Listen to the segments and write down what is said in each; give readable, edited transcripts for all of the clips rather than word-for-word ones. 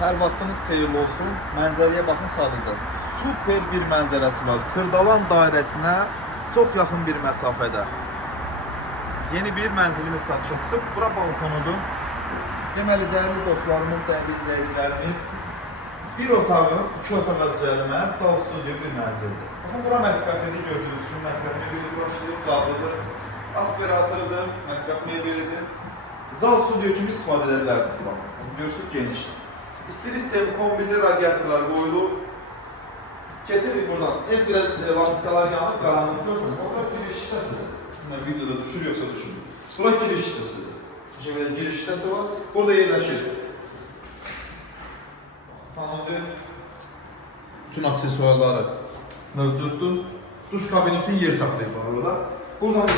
Hər vaxtınız xeyirli olsun. Mənzərəyə baxın sadəcə. Super bir mənzərəsi var. Kırdalan dairəsinə çox yaxın bir məsafədə. Yeni bir mənzilimiz satışa çıxıb. Bura balkonudur. Deməli, dəyərli dostlarımız, dəyərli izləyicilərimiz, bir otağı, iki otağa düzəlmə, dal studiyo bir mənzildir. Baxın, bura mətbəxidir, gördüyünüz kimi mətbəx mebeli başlayıb, qazıdır, aspiratorudur, mətbəx mebelidir. Zal studiyo kimi istifadə edə bilərsiniz. Baxın, görürsünüz, genişdir. İstili sistemi kombinli radyatorlar qoyulub. Keçirik buradan. Ev biraz lampiskalar yanıb, qaranlıq görürsünüz. Bura giriş hissəsidir. Videoda düşür, yoxsa düşmür. Bura giriş hissəsidir. Şöyle giriş hissəsi var. Burada yerləşir. Sanuzin bütün aksesuarları mövcuddur. Duş kabini üçün yer saxlayıb var orada. Buradan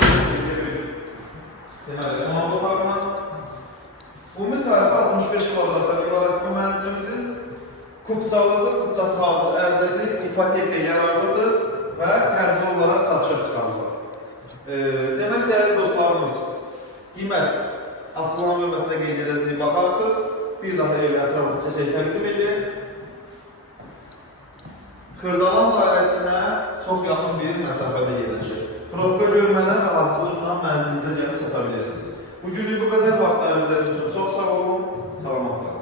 deməli, qonaq otağına ümumi sahəsi 65 kvadratdan ibarət bu mənzilimizin kupçalıdır, kupçası hazır əlbədir, ipoteka yararlıdır və tərzi olaraq satışa çıxarılır. Deməli, dəyərli dostlarımız, qiymət açıqlama bölməsində qeyd edəcəyik, baxarsınız. Bir daha ev ətrafını çəkək təqdim edin. Kırdalan dairəsinə çox yaxın bir məsafədə yerləşir. Probka görmədən rahatçılıqla mənzilinizə gəlib çata bilirsiniz. Bu günü bu qədər vaxtlarınız üçün çox sağ olun, salamat qalın.